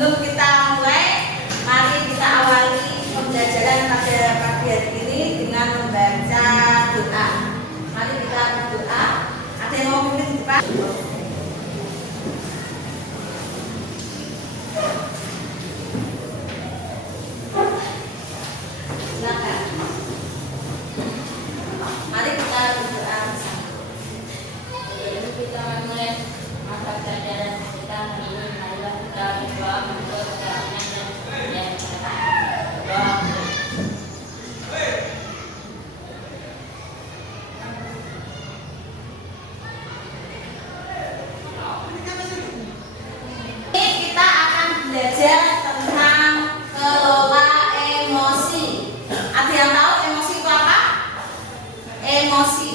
Sebelum kita mulai, mari kita awali pembelajaran pada pagi hari ini dengan membaca doa. Mari kita berdoa. Ada yang mau pimpin di depan? Silakan. Mari kita berdoa bersama. Sebelum kita mulai masa pelajaran kita hari ini, marilah kita berdoa untuk keamanan dan kesehatan. Doa. Ini kita akan belajar tentang kelola emosi. Ada yang tahu emosi itu apa? Emosi.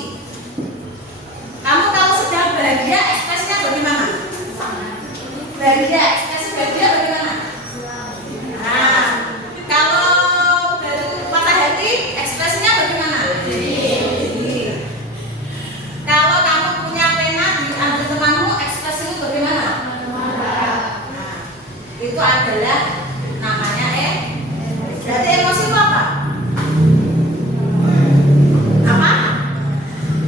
Kamu kalau sedang bahagia, ekspresinya bagaimana? Bahagia, ekspresi bahagia bagaimana? Nah, kalau baru patah hati, ekspresinya bagaimana? Sedih. Kalau kamu punya pena diambil temanmu, ekspresimu bagaimana? Nah, itu adalah namanya berarti emosi itu apa? Apa?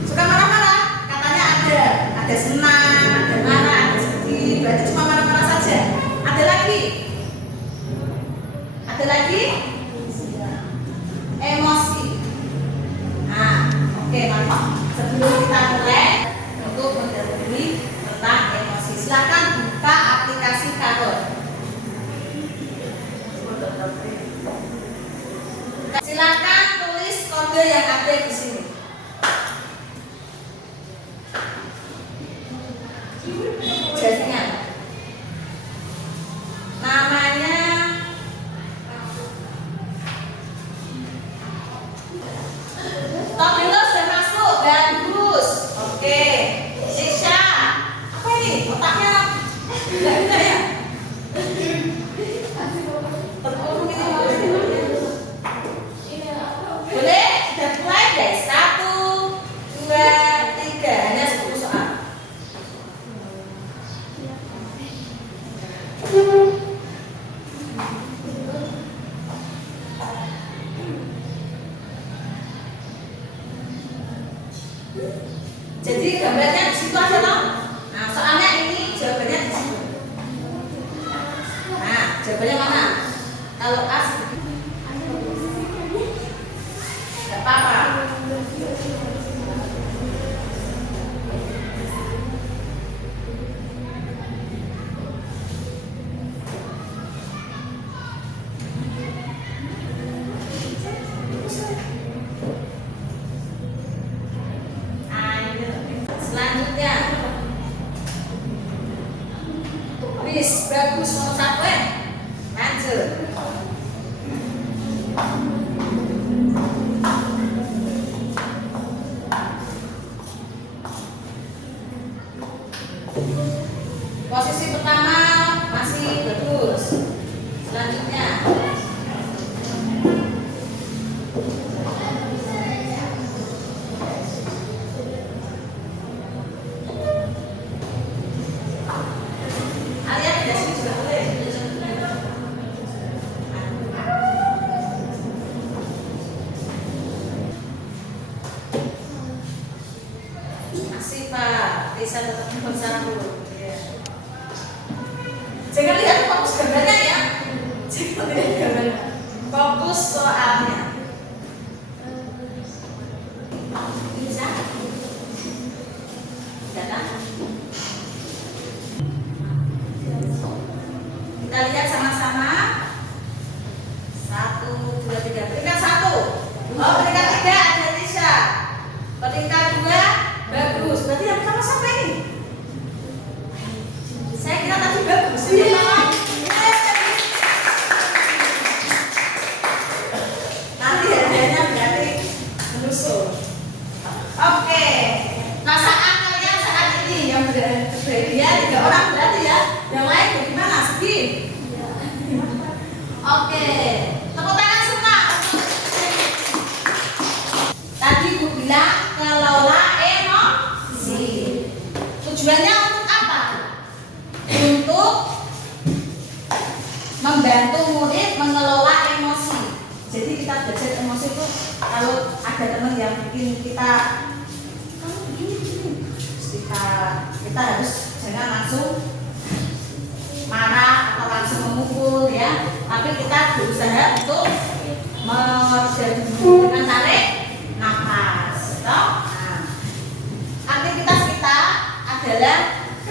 Suka marah-marah? Katanya ada senang, ada marah, ada sedih. Berarti cuma marah-marah saja. Ada lagi? Ada lagi? Emosi. Nah, oke, mantap. Sebelum kita mulai untuk mendalami tentang emosi, silakan buka aplikasi Kagor. Silakan tulis kode yang ada di sini. Jadinya namanya Tomilo sudah masuk, bagus. Oke, Sisha, apa ini? Otaknya nggak ada ya? Terkurung ini mau boleh? Sudah mulai guys. 1, 2, 3. Hanya 10 soal. Jadi gambarnya di situ aja toh. Nah, soalnya ini jawabannya di situ. Nah, jawabannya mana? Kalau A tidak apa-apa. Selanjutnya, bis bagus nomor 1 ya. Lanjut. Posisi pertama masih bagus. Selanjutnya. Alia tidak sini juga boleh. Masih Pak, bisa tetap bersama dulu. Jangan lihat fokus gambarnya ya. Jangan lihat gambarnya. Fokus soalnya. Bisa? Tidak. Kita lihat sama-sama. 1, 2, 3. Peringkat 1. Oh, peringkat 3 ada Tisha. Peringkat 2 bagus. Berarti yang pertama siapa ini? Saya kira tadi bagus. Nanti harganya berarti menyusul. Oke. Perasaan kalian saat ini yang berbahagia 3 orang berarti ya. Yang lain bagaimana? Sedih? belajar emosi itu kalau ada teman yang bikin kita kamu begini, kita harus jangan langsung marah atau langsung memukul ya, tapi kita berusaha untuk dengan tarik nafas. Nah, aktivitas kita adalah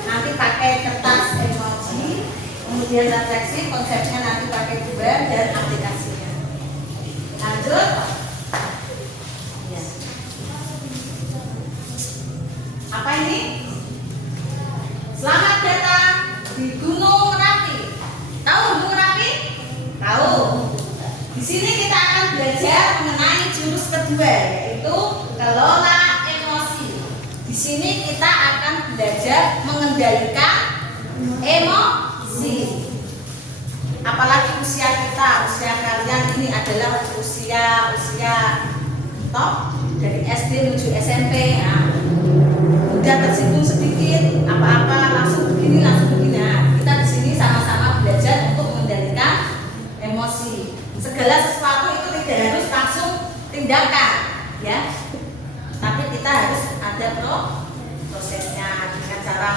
nanti pakai kertas emoji, kemudian refleksi, konsepnya nanti pakai gambar dan aplikasinya. Lanjut. Ya. Apa ini? Selamat datang di Gunung Merapi. Tahu Gunung Merapi? Tahu. Di sini kita akan belajar mengenai jurus kedua, yaitu kelola emosi. Di sini kita akan belajar mengendalikan emosi. Apalagi usia kita, usia kalian ini adalah usia top dari SD menuju SMP. Nah, udah tersinggung sedikit, apa-apa langsung begini. Nah, kita di sini sama-sama belajar untuk mengendalikan emosi. Segala sesuatu itu tidak harus langsung tindakan, ya. Tapi kita harus ada prosesnya dengan cara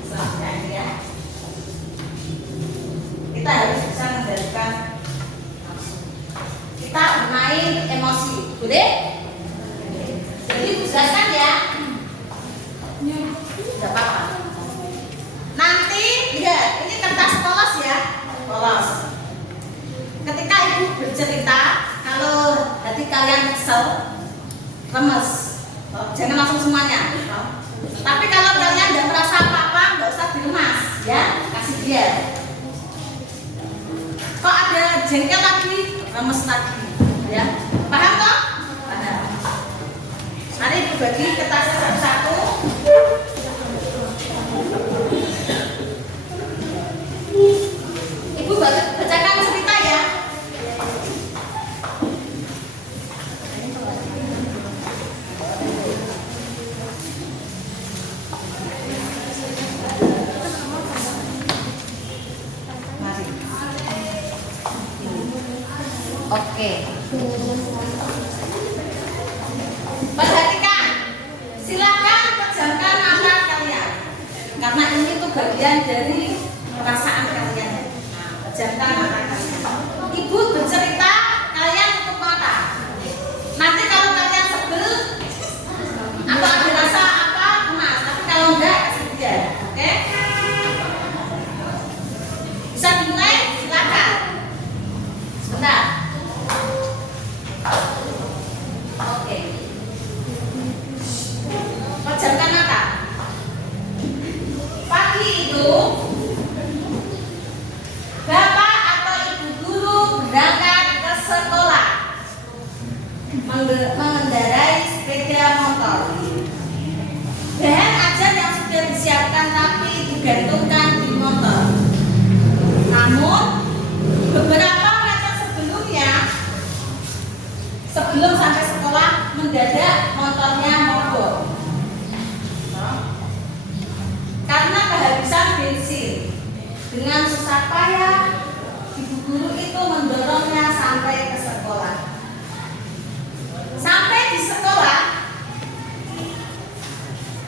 selanjutnya ini ya. Kita harus bisa mengendalikan kita bermain emosi, boleh? Jadi jelaskan ya. Tidak apa-apa. Nanti lihat, ini kertas polos ya, polos. Ketika ibu bercerita, kalau hati kalian kesel, remes, jangan langsung semuanya. Tapi kalau kalian tidak merasa apa-apa, nggak usah diremas, ya, kasih dia. Kok ada jengkel lagi, remes lagi, ya. Paham toh? Paham. Mari ibu bagi kertasnya satu-satu. Ibu bacakan cerita ya. Oke. Perhatikan. Silakan pejamkan mata kalian. Karena ini tuh bagian dari perasaan kalian. Nah, pejamkan mata kalian. Ibu bercerita, kalian tutup mata. Nanti kalau kalian sebel atau ada rasa apa, emas. Tapi kalau enggak, kasih dia. Oke? Bisa dimulai? Silakan. Sebentar. Oke. Pejamkan mata. Pagi itu bapak atau ibu guru berangkat ke sekolah mengendarai sepeda motor. Bahan ajar yang sudah disiapkan tapi digantungkan di motor. Namun beberapa meter sebelumnya, sebelum sampai sekolah, mendadak motornya mogok karena kehabisan bensin. Dengan susah payah, ibu guru itu mendorongnya sampai ke sekolah. Sampai di sekolah,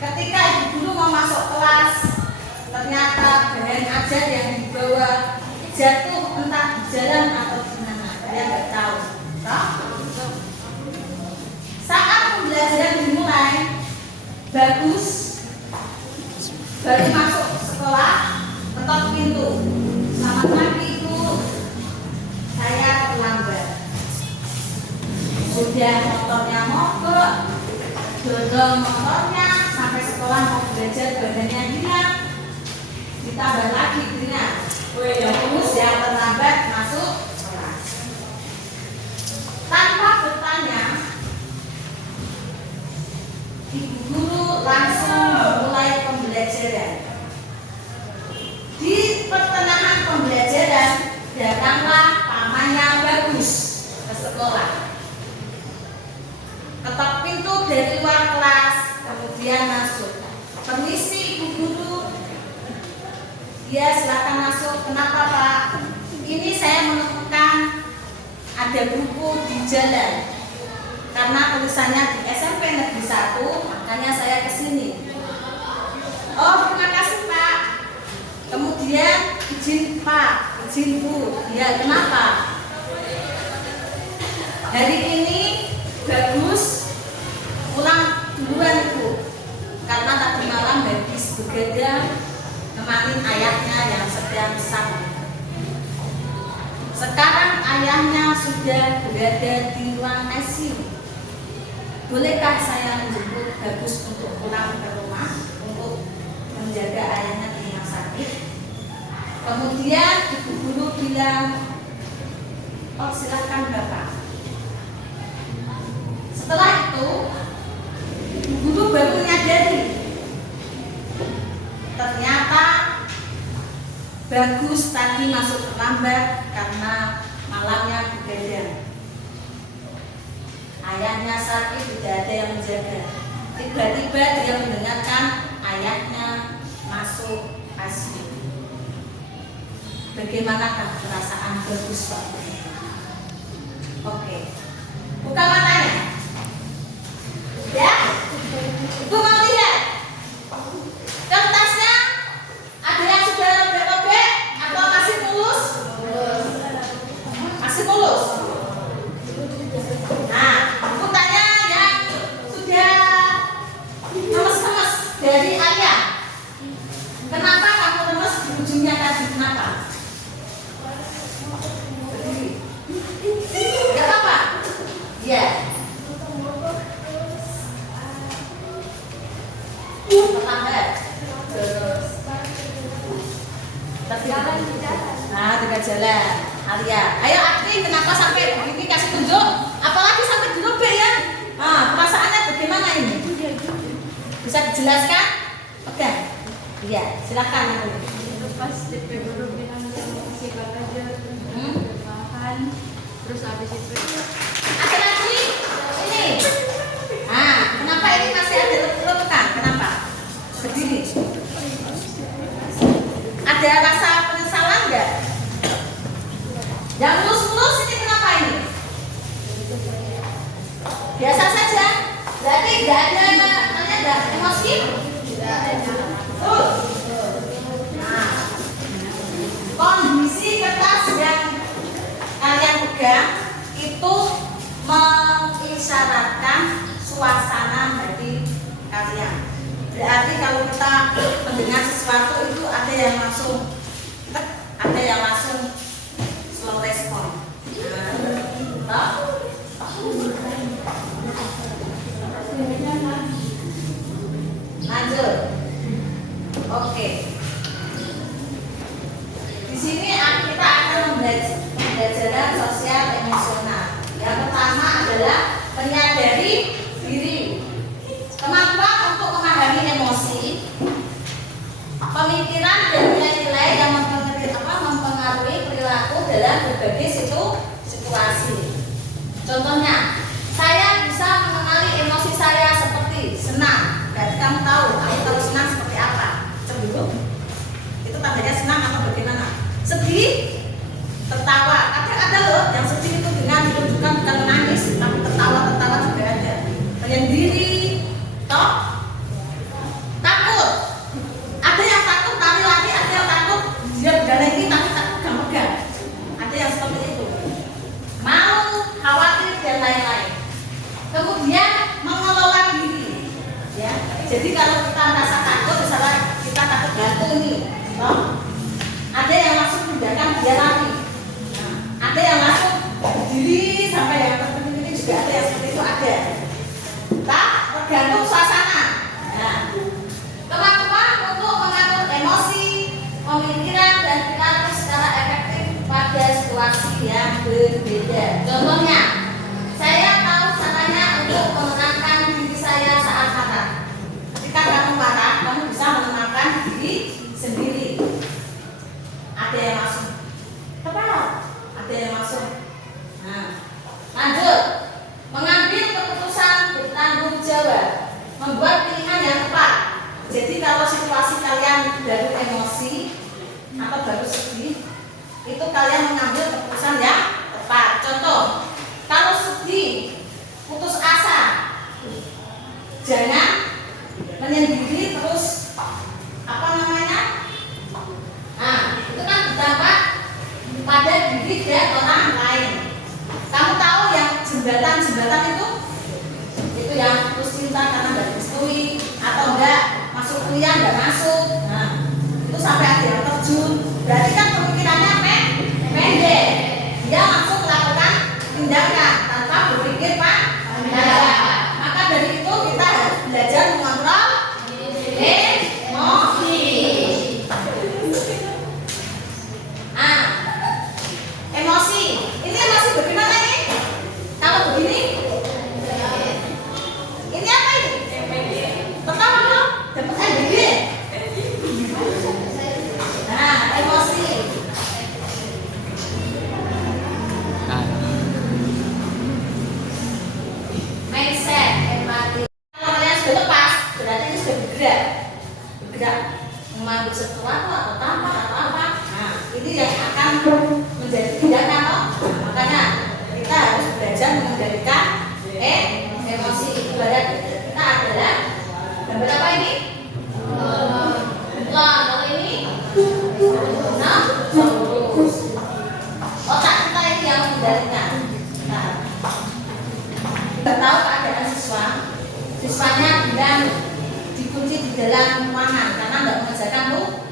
ketika ibu guru mau masuk kelas, ternyata bahan ajar yang dibawa jatuh entah di jalan atau di mana. Kalian nggak tahu. Saat pembelajaran dimulai, bagus baru masuk sekolah, ketok pintu. Selamat pagi ibu, saya terlambat. Sudah motornya mogok, dorong motornya sampai sekolah mau belajar badannya hilang, ditambah lagi dengan terus yang terlambat masuk kelas. Tanpa bertanya, ibu guru langsung memulai pembelajaran. Di pertengahan pembelajaran datanglah pamannya Bagus ke sekolah. Ketok pintu dari luar kelas, kemudian masuk. Permisi ibu guru. Ya, silakan masuk. Kenapa Pak? Ini saya menemukan ada buku di jalan. Karena tulisannya di SMP Negeri 1, makanya saya kesini. Oh, terima kasih Pak. Kemudian izin Pak, izin Bu. Ya, kenapa? Hari ini bagus pulang duluan Ibu. Karena tadi malam habis begadang nemanin ayahnya yang sedang sakit. Sekarang ayahnya sudah berada di ruang ICU. Bolehkah saya menjemput Bagus untuk pulang ke rumah untuk menjaga ayahnya di rumah sakit? Kemudian ibu guru bilang, oh silakan Bapak. Setelah itu ibu guru baru menyadari ternyata Bagus tadi masuk terlambat karena malamnya begadang. Ayahnya sakit, tidak ada yang menjaga. Tiba-tiba dia mendengarkan ayahnya masuk ICU. Bagaimanakah perasaan Bagus waktu itu? Oke, buka matanya. Ya, Ibu mau lihat kertasnya? Ada yang sudah robek-robek atau masih mulus? Masih mulus. Nah, aku tanya yang sudah lemes-lemes dari ayah. Kenapa kamu lemes di ujungnya tadi? Kenapa? Berdiri. Gak apa-apa? Iya. Terlambat. Nah, dekat jalan. Alia, ayo Adri, kenapa sampai begini? Kasih tunjuk. Apalagi sampai dirobek ya. Nah, perasaannya bagaimana ini? Bisa dijelaskan? Oke. Iya, silakan. Pas DP baru bilang dia mau kasih aja makan, terus habis itu Ada lagi? Ini. Nah, kenapa ini masih ada lekukan? Kenapa? Berdiri. Ada rasa penyesalan enggak? Yang mulus-mulus ini kenapa ini? Biasa saja. Berarti enggak ada emosi? Betul. Nah, kondisi kertas yang kalian pegang itu mengisyaratkan suasana dari kalian. Berarti kalau kita mendengar sesuatu itu ada yang langsung ada yang langsung slow respon. Lanjut. Oke. Di sini kita akan pembelajaran sosial emosional. Yang pertama adalah menyadari diri. Kemampuan untuk memahami emosi, pemikiran dan nilai-nilai yang mempengaruhi perilaku dalam berbagai situasi. Contohnya, saya bisa mengenali emosi saya seperti senang. Berarti kamu tahu senang seperti apa? Cemburu. Itu tandanya senang atau bagaimana? Sedih, tertawa. Kadang ada loh yang sedih itu dengan menunjukkan bukan menangis, tapi tertawa juga ada. Penyendiri, toh takut. Ada yang takut lari-lari, ada yang takut dia berjalan tapi takut pegang-pegang. Ada yang seperti itu. Mau, khawatir dan lain-lain. Kemudian mengelola diri. Ya. Jadi kalau kita merasa takut, misalnya kita takut jatuh nih, toh ada yang langsung tindakan dia lari. Nah, ada yang langsung berdiri sampai yang terpenting ini juga ada yang seperti itu ada. Tak tergantung suasana. Nah, kemampuan untuk mengatur emosi, pemikiran dan perilaku secara efektif pada situasi yang berbeda. Contohnya, saya tahu caranya untuk menenangkan diri saya saat marah. Ketika kamu marah, kamu bisa menenangkan diri sendiri. Ada yang masuk, ada yang masuk. Nah, lanjut. Mengambil keputusan bertanggung jawab, membuat pilihan yang tepat. Jadi kalau situasi kalian baru emosi atau baru sedih, itu kalian mengambil keputusan yang tepat. contoh, kalau sedih, putus asa, jangan menyendiri terus apa namanya? Nah, itu kan berdampak pada diri dan orang lain. Kamu tahu yang jembatan itu yang putus cinta karena nggak direstui atau enggak masuk kuliah nggak masuk. Nah, itu sampai akhirnya terjun. Berarti kan pemikirannya pendek. Dia langsung melakukan tindakan tanpa berpikir panjang. Maka dari itu kita harus belajar mengontrol emosi. Ah, emosi. Ini emosi bagaimana nih? Kalau begini, ini apa ini? Pertama dong, dapat MBG. Nah, emosi. Mindset, empati. Kalau kalian sudah lepas, berarti ini sudah bergerak, mengambil sesuatu atau tampak atau apa. Nah, ini yang akan menjadi tindakan, loh. Makanya kita harus belajar mengendalikan emosi. Ibarat kita adalah gambar apa ini? Kalau ini, nah, otak kita ini yang mengendalikan. Nah, kita tahu keadaan siswanya bilang dikunci di dalam ruangan karena nggak mengerjakan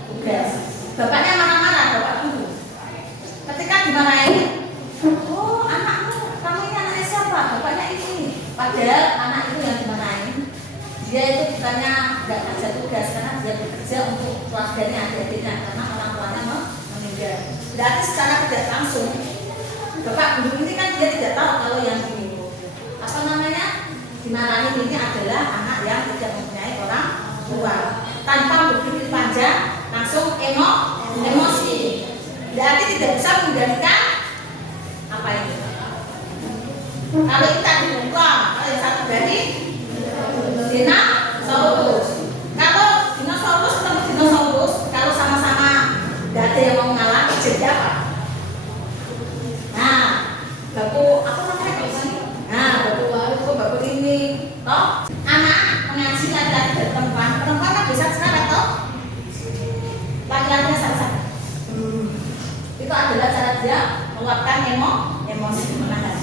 tugas. Bapaknya marah-marah, bapak guru. Ketika dimarahin, oh anakmu, kamu ini anaknya siapa? Bapaknya ini. Padahal anak itu yang dimarahin, dia itu bukannya nggak kerja tugas karena dia bekerja untuk keluarganya, adik-adiknya karena orang tuanya meninggal. Berarti secara tidak langsung, bapak guru ini kan dia tidak tahu kalau yang ini apa namanya dimarahin ini adalah anak yang tidak mempunyai orang tua. Tanpa berpikir panjang, langsung emosi. Berarti tidak bisa mengendalikan apa ini. Kalau kita dibuka, kalau yang satu berarti dinosaurus. Kalau dinosaurus ketemu dinosaurus, kalau sama-sama tidak ada yang mau ngalah, jadi apa? Nah, baku apa namanya kalau sini? Nah, baku ini, toh anak mengaji laki-laki dan perempuan kan bisa sekarang toh laki-lakinya sama-sama. Itu adalah cara dia meluapkan emosi menahan.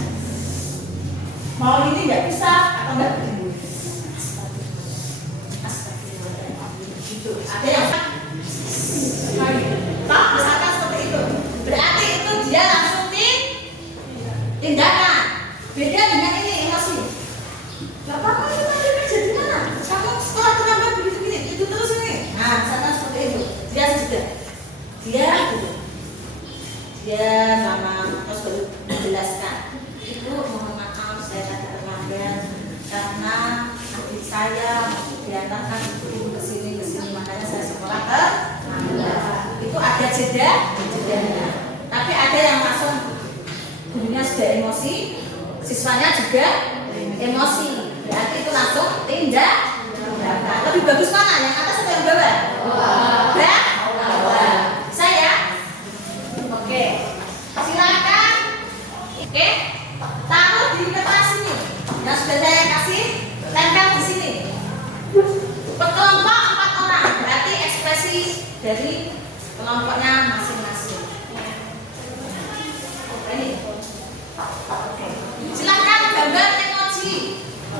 Mau ini nggak bisa atau nggak begini. Gitu. Ada yang toh misalkan seperti itu. Berarti itu dia langsung tindakan. Beda dengan ini emosi. Gak apa-apa itu nanti kerja di mana? Kamu sekolah terlambat begini-begini, itu terus ini. Nah, misalkan seperti itu. Dia sudah. Dia sama terus baru menjelaskan. Ibu mohon maaf saya tidak terlambat karena adik saya diantarkan ibu ke sini makanya saya sekolah terlambat. Itu ada jedanya. Tapi ada yang langsung gurunya sudah emosi, siswanya juga emosi. Berarti itu langsung tindakan. Lebih bagus mana? Yang atas atau yang bawah? Bawah. Saya? Oke. Silakan. Oke. Taruh di kertas ini. Yang sudah saya kasih, tempel di sini. Berkelompok 4 orang. Berarti ekspresi dari kelompoknya masing-masing. Ini. Silakan gambar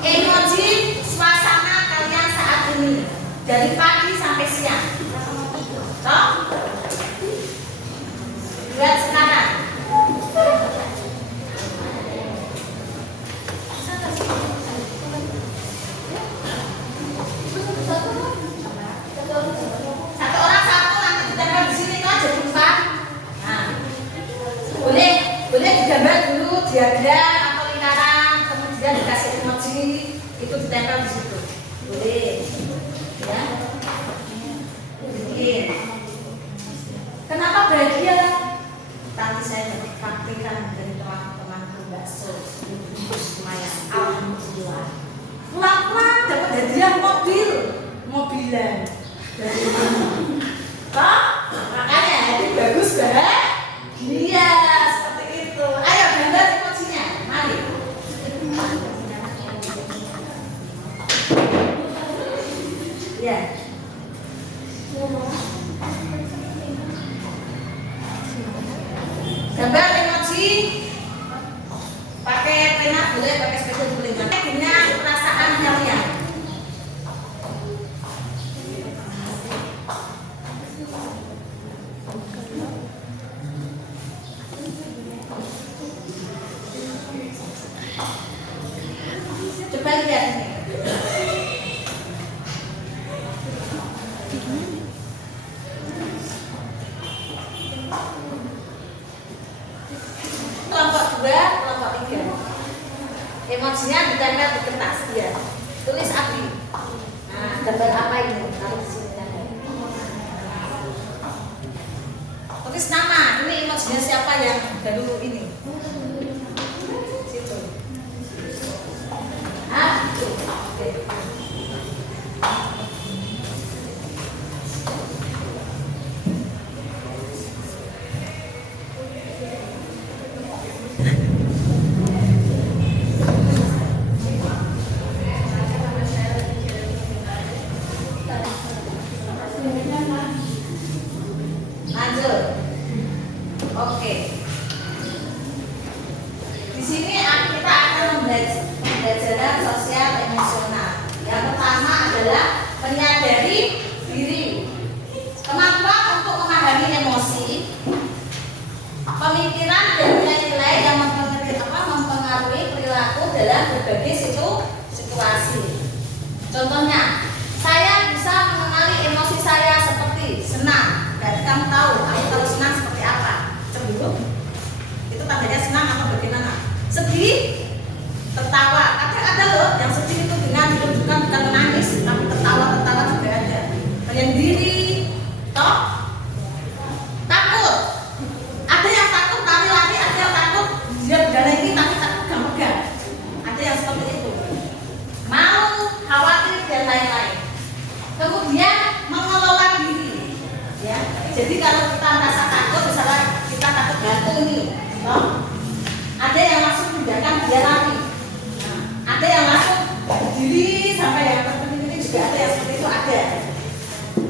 emoji suasana kalian saat ini dari pagi sampai siang. Toh? Lihat sekarang. Satu orang satu nanti ditempel di sini kan jadi 4. Nah, boleh digambar dulu diagram atau lingkaran, kemudian dikasih emoji itu ditempel di situ. Boleh, ya. Bikin. Kenapa bahagia? Tadi saya dapat praktikan dari teman-teman bakso lumayan. Alhamdulillah. Pulang-pulang dapat hadiah mobilan dari toh makanya itu bagus bahagia seperti itu. Ayo gambar gambar emoji pakai pena boleh, pakai spidol boleh, dengan perasaan kalian. Coba lihat nih. Kelompok 2, kelompok 3. Emosinya ditempel di kertas ya. Tulis Abi. Nah, gambar apa ini? Taruh di sini tanda. Tulis nama. Ini emosinya siapa yang baru ini? Situ. Ah, itu. Oke. Lanjut. Oke. Di sini kita akan pembelajaran sosial emosional. Yang pertama adalah menyadari diri. Kemampuan untuk memahami emosi, pemikiran dan nilai-nilai yang mempengaruhi perilaku dalam berbagai situasi. Contohnya, saya bisa mengenali emosi saya seperti senang. Berarti kamu tahu, kalau senang seperti apa? Cemburu. Itu tandanya senang atau bagaimana? Sedih, tertawa. Ada loh yang sedih itu dengan bukan menangis, tapi tertawa juga ada. Menyendiri, toh? Takut. Ada yang takut lari-lari, ada yang takut dia berjalan tapi takut gak megang. Ada yang seperti itu. Mau, khawatir dan lain-lain. Kemudian mengelola diri. Ya. Jadi kalau kita merasa takut, misalnya kita takut gantung nih, toh? Ada yang langsung tindakan dia lari. Nah, ada yang langsung berdiri sampai yang terpenting juga ada yang seperti itu ada.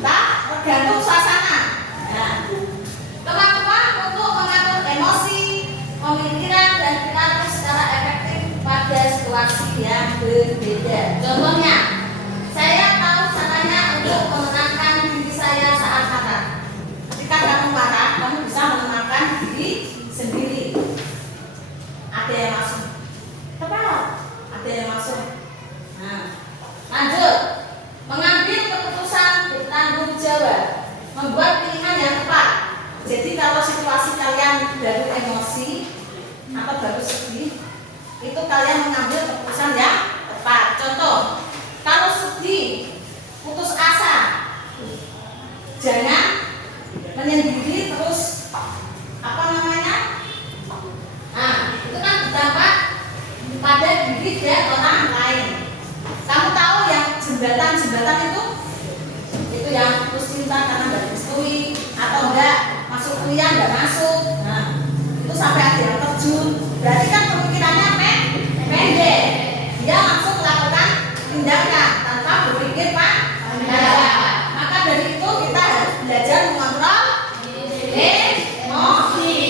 Tak tergantung suasana. Nah, kemampuan untuk mengatur emosi, pemikiran dan perilaku secara efektif pada situasi yang berbeda. Contohnya, saya tahu caranya untuk menenangkan diri saya saat marah. Ketika kamu marah, kamu bisa menenangkan diri sendiri. Ada yang langsung tepat, ada yang langsung. Nah, lanjut. Mengambil keputusan bertanggung jawab, membuat pilihan yang tepat. Jadi kalau situasi kalian baru emosi atau baru sedih, itu kalian mengambil keputusan yang tepat. Contoh, kalau sedih, putus asa, jangan menyendiri terus apa namanya? Nah, itu kan berdampak pada diri dan orang lain. Kamu tahu yang jembatan itu yang putus cinta karena nggak direstui atau enggak masuk kuliah nggak masuk. Nah, itu sampai ada yang terjun. Berarti kan pemikirannya pendek. Dia langsung melakukan tindakan tanpa berpikir panjang. Maka dari itu kita harus belajar mengontrol emosi.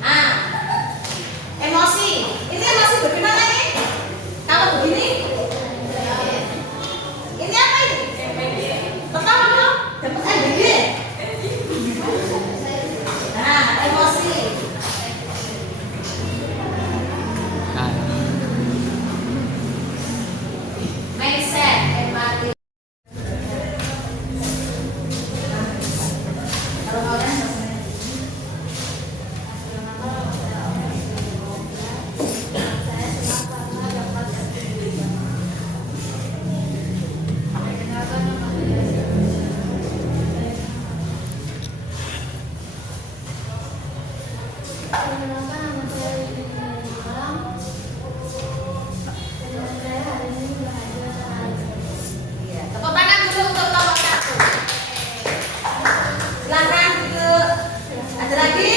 Nah, emosi. Ini emosi bagaimana nih? Kalau begini, ini apa ini? Pertama dong, dapat MBG. Nah, emosi. Mindset, empati. Kalau orang tepuk tangan dulu untuk kelompok 1. Silakan ke ada lagi?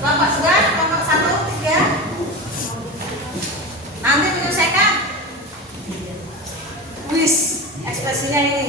Kelompok 2, kelompok 1, 3. Nanti menyelesaikan. Wis, ekspresinya ini.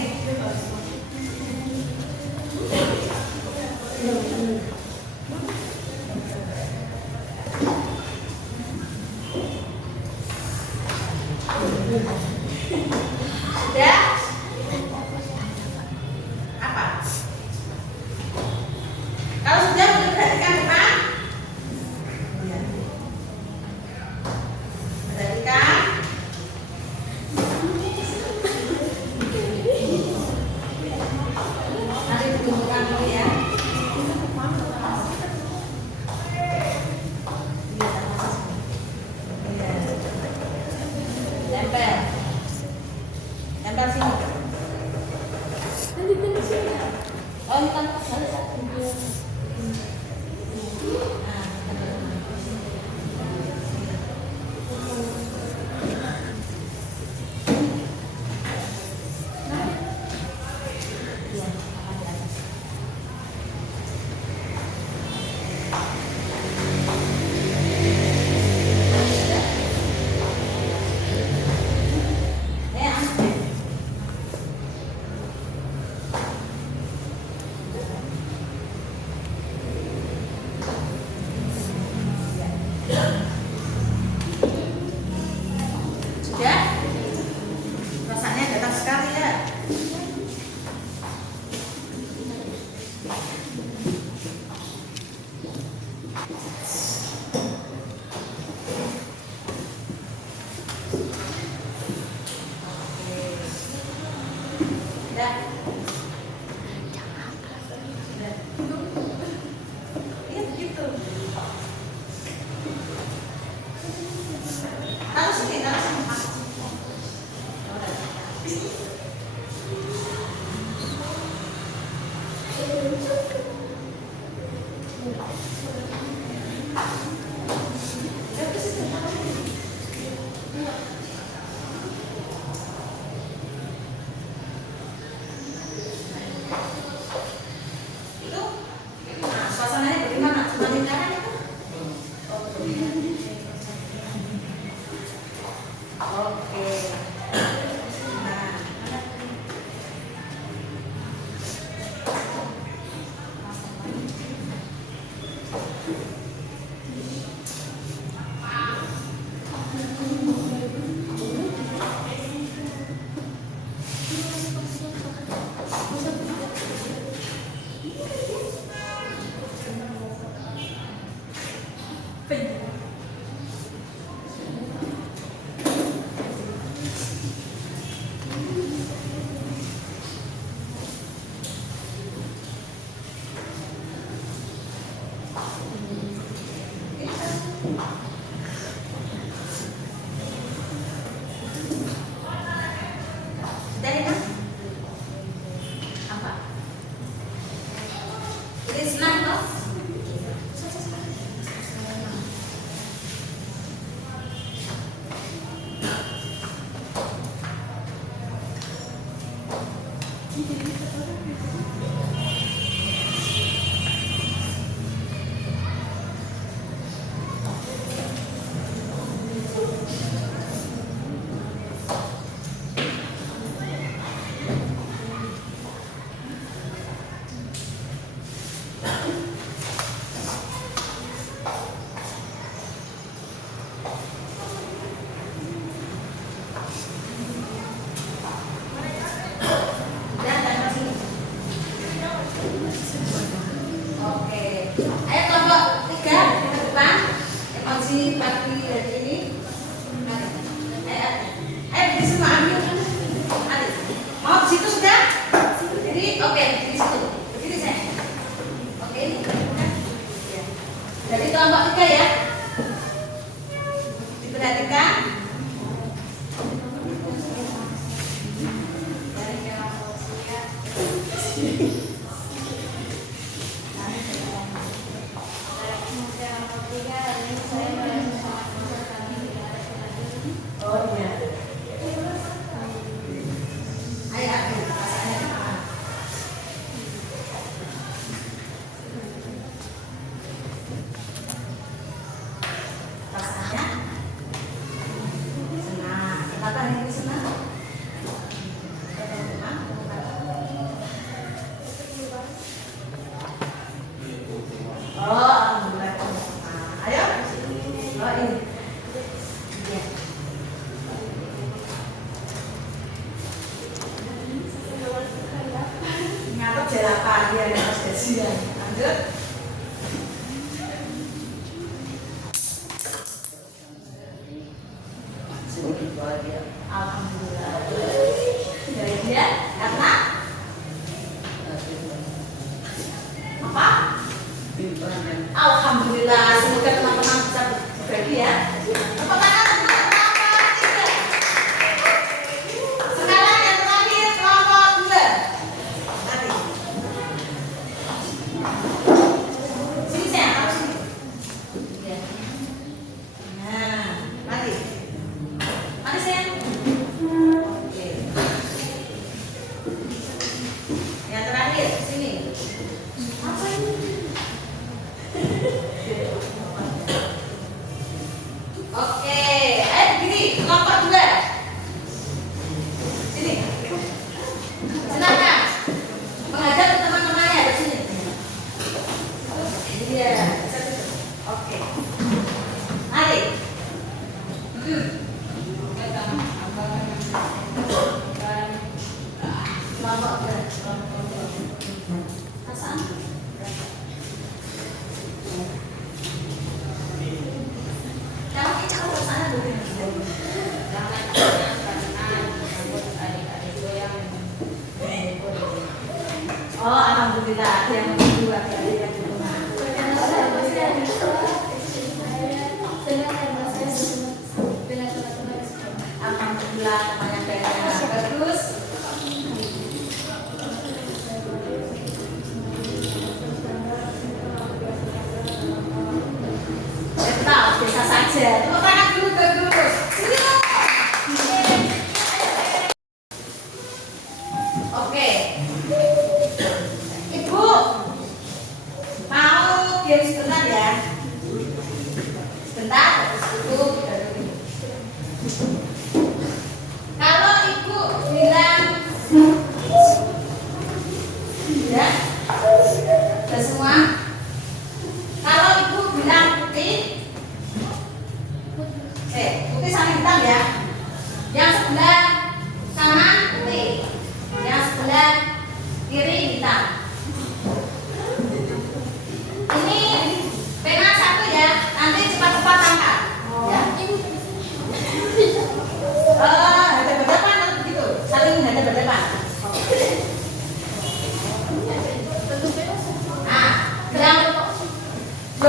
Itu, nah, suasananya bagaimana? Semakin kanan itu? Oke. Nah. Dari kan? Apa? Jadi senang toh? Oke, ayo kelompok 3 ke depan. Emosi pagi hari ini. Ayo di semua ambil. Ayo. Mau di situ sudah? Jadi oke di situ. Begini saya. Oke ini. Jadi kelompok 3 ya. Diperhatikan. Oh iya. Ayo ambil rasanya. Rasanya senang. Kata ini senang. Oh, alhamdulillah. Nah, ayo. Oh ini. Iya. Nyatet jelapan ya, harus gajian. Lanjut. Alhamdulillah. Dari dia karena apa? Alhamdulillah. Semoga teman-teman bisa berbagi ya. Tepuk tangan untuk kelompok 3. Sekarang yang terakhir kelompok 2. Mari. Sini saya harus sini. Ya. Nah, mari. Mari saya. Oke. Yang terakhir sini. Apa ini? Oke, ayo begini, kelompok 2. Sini. Silakan. Mengajar ke teman-temannya di sini. Iya. Oke. Mari. Kelompok 2. Hasan. Kalau kita urus sana dulu. Oh, alhamdulillah ada yang berdua, ada yang di rumah. Alhamdulillah temannya bagus.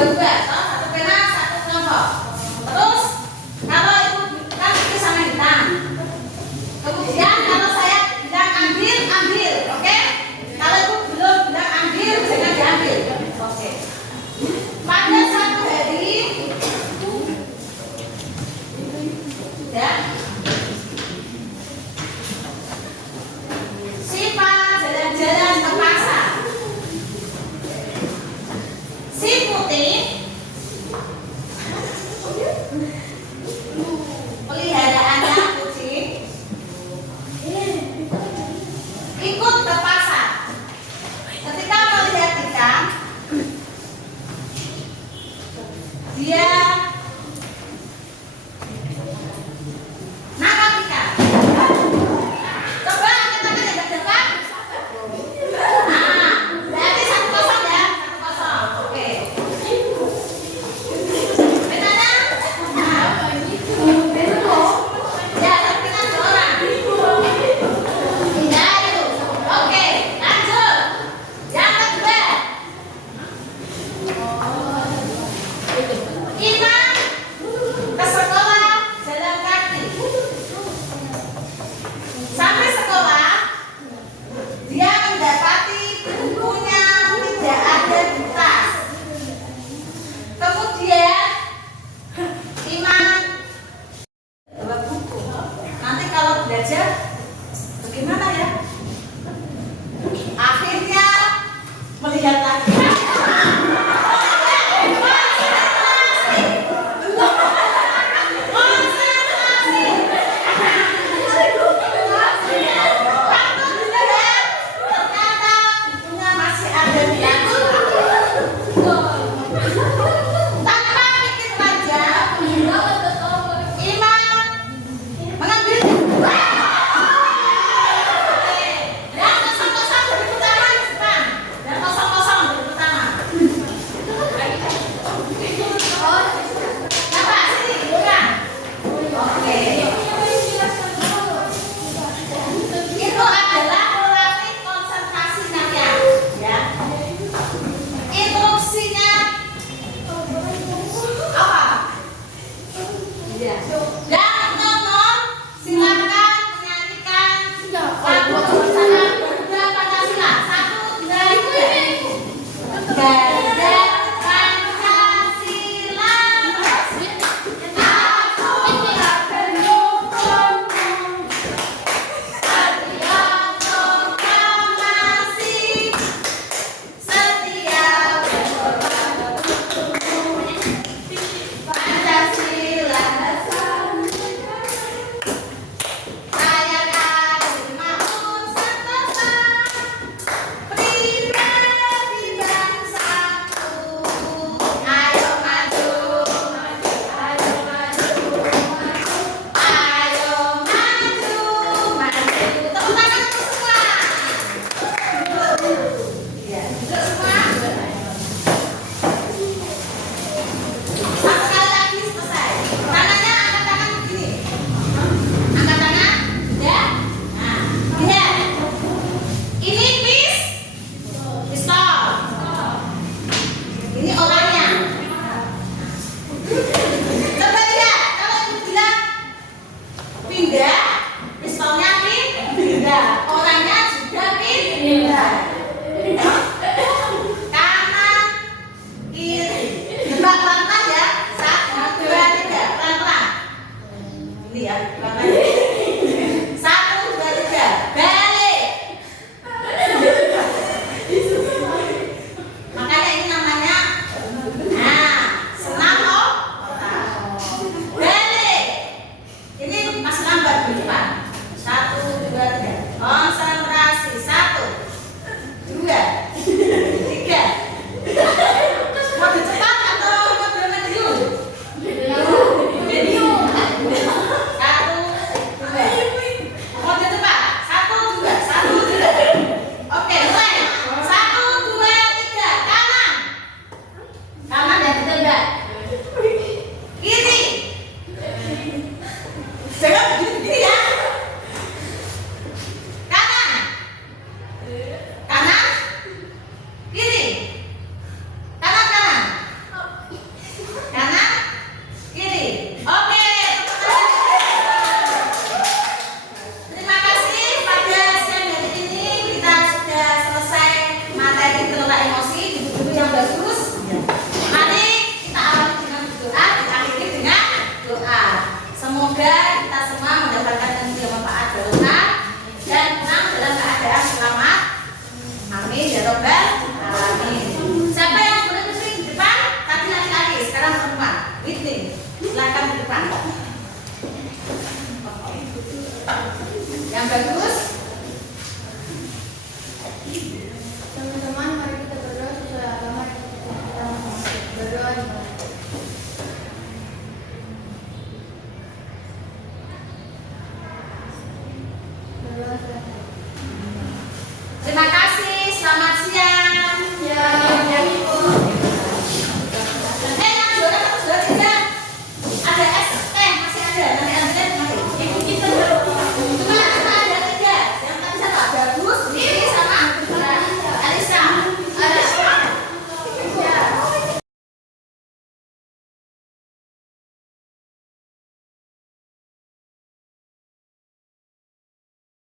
dua juga.